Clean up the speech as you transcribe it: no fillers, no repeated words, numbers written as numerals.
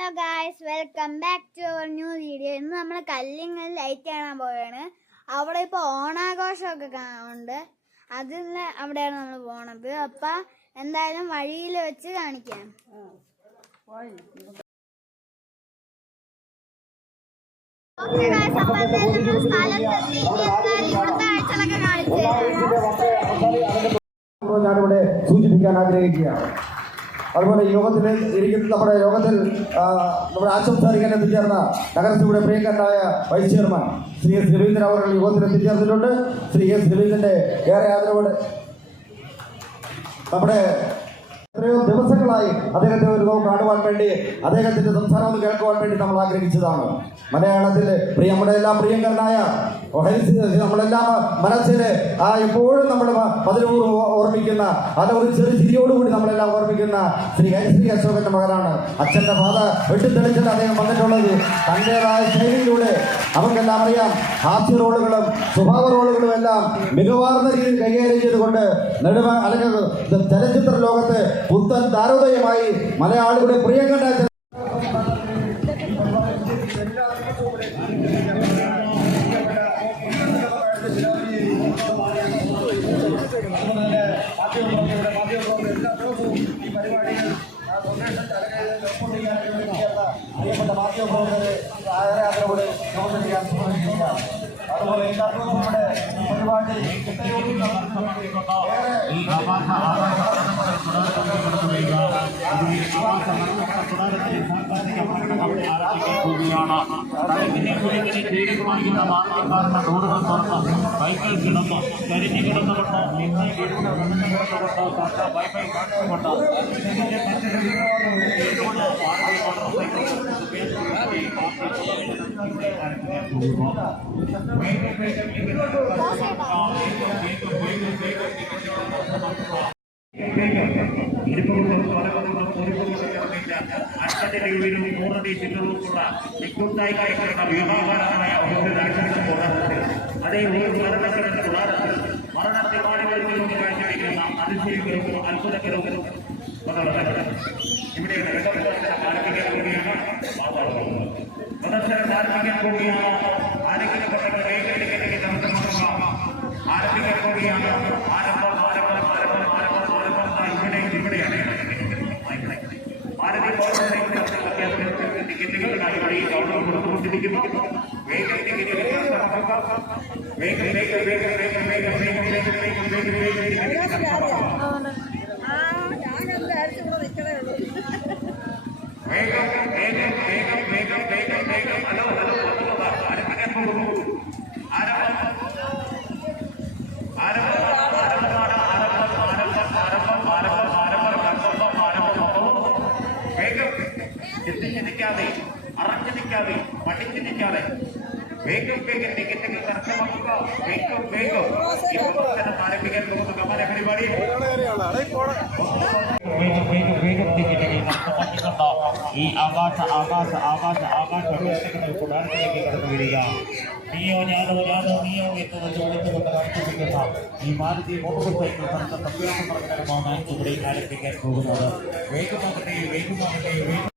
Hello guys, welcome back to our new video. ഇന്ന് നമ്മൾ Kallingal light കാണാൻ പോവുകയാണ്. അവിടെ ഇപ്പോൾ ഓണാഘോഷമൊക്കെ ഉണ്ട്. അവിടെയാണ് നമ്മൾ പോണത്. അപ്പം എന്തായാലും വഴിയിൽ വെച്ച് കാണിക്കാം. ഞാനിവിടെ സൂചിപ്പിക്കാൻ ആഗ്രഹിക്കുകയാണ്. അതുപോലെ യോഗത്തിൽ ഇരിക്കുന്ന നമ്മുടെ ആശംസ അറിയിക്കാൻ എത്തിച്ചേർന്ന നഗരസഭയുടെ പ്രിയങ്കരനായ vice chairman Shri S Raveendran അവർ യോഗത്തിൽ എത്തിച്ചേർന്നിട്ടുണ്ട്. ശ്രീ എസ് രവീന്ദ്രന്റെ ഏറെ ആദരവോടെ നമ്മുടെ എത്രയോ ദിവസങ്ങളായി അദ്ദേഹത്തെ ഒരു നോക്ക് കാണുവാൻ വേണ്ടി, അദ്ദേഹത്തിന്റെ സംസാരം ഒന്ന് കേൾക്കുവാൻ വേണ്ടി നമ്മൾ ആഗ്രഹിച്ചതാണ്. മലയാളത്തിൽ നമ്മുടെ എല്ലാം പ്രിയങ്കരനായ നമ്മളെല്ലാം മനസ്സിൽ എപ്പോഴും നമ്മൾ പതിനൂറ് ഓർമ്മിക്കുന്ന, അത് ഒരു ചെറു ചിരിയോടുകൂടി നമ്മളെല്ലാം ഓർമ്മിക്കുന്ന ശ്രീ ഹരിശ്രീ അശോകന്റെ മകനാണ്. അച്ഛന്റെ പാത വെട്ടിത്തെളിച്ചിട്ട് അദ്ദേഹം വന്നിട്ടുള്ളത് തന്റേതായ ശൈലിയിലൂടെ. നമുക്കെല്ലാം അറിയാം, ഹാസ്യ റോളുകളും സ്വഭാവ റോളുകളും എല്ലാം മികവാർന്ന രീതിയിൽ കൈകാര്യം ചെയ്തുകൊണ്ട് അല്ലെങ്കിൽ ചലച്ചിത്ര ലോകത്ത് പുത്തൻ താരോദയമായി മലയാളികളുടെ പ്രിയങ്കരനായ ഈ പരിപാടിയിൽ അറിയപ്പെട്ട മാധ്യമപ്രവർത്തകരെ ആദരവോടെ പ്രവർത്തിക്കാൻ ശ്രമിക്കുക. അതുപോലെ നമ്മുടെ പരിപാടി ബൈക്കിൽ കിടന്ന് കരിഞ്ഞു കിടന്നുകൊണ്ട് വൈഫൈ കാട്ടുകൊണ്ട് അച്ഛന്റെ വീടും പൂർണ്ണതി ചിത്രവുമുള്ള നിക്കുത്തായി കഴിക്കുന്ന വ്യൂഹാകാരമായ ഒരു രാഷ്ട്രീയ പോരാട്ടത്തിൽ അതേ ഒരു മരണക്കിടന്ന കൂടാരത്തിൽ മരണത്തെ മാനവർക്ക് നോക്കി കാഴ്ചവെക്കുന്ന അതിശയിക്കലും അത്ഭുതകരവും ഇവിടെയാണ് ആരംഭിക്കാൻ കൂടിയാണ് മതസ്ഥലം ആരംഭിക്കാൻ കൂടിയാണ്. ആരെങ്കിലും പെട്ടെന്ന് വേഗത്തിലേക്ക് തമസമാക്കുക. ആരംഭിക്കാൻ കൂടിയാണ്. ആരംഭം ഇവിടെയാണ് ഭാരതീയ ടിക്കറ്റുകൾക്കായി വഴി ഗവൺമെന്റ് കൊടുത്തുകൊണ്ടിരിക്കുന്നു. വേഗം ടിക്കറ്റുകൾ ആരംഭിക്കാൻ പോകുന്നു. ചിന്തിക്കാതെ, അറഞ്ഞു നിൽക്കാതെ, പഠിച്ചു നിൽക്കാതെ വേഗം ടിക്കറ്റുകൾ കർശനമാക്കുക. വേഗം ആരംഭിക്കാൻ പോകുന്ന കമാന പരിപാടി ഈ ആകാശ കൂടാരത്തിലേക്ക് കടന്നു വരിക. നീയോ ഞാനോ എന്ന് ചോദിച്ചുകൊണ്ട് കാണിച്ചിരിക്കുന്ന ഈ ഭാരതീയ മോട്ടോർ സൈക്കിൾ തന്റെ അഭ്യാസ പ്രകാരമാണ് ഇവിടെ ആരംഭിക്കാൻ പോകുന്നത്. വേഗമാകട്ടെ.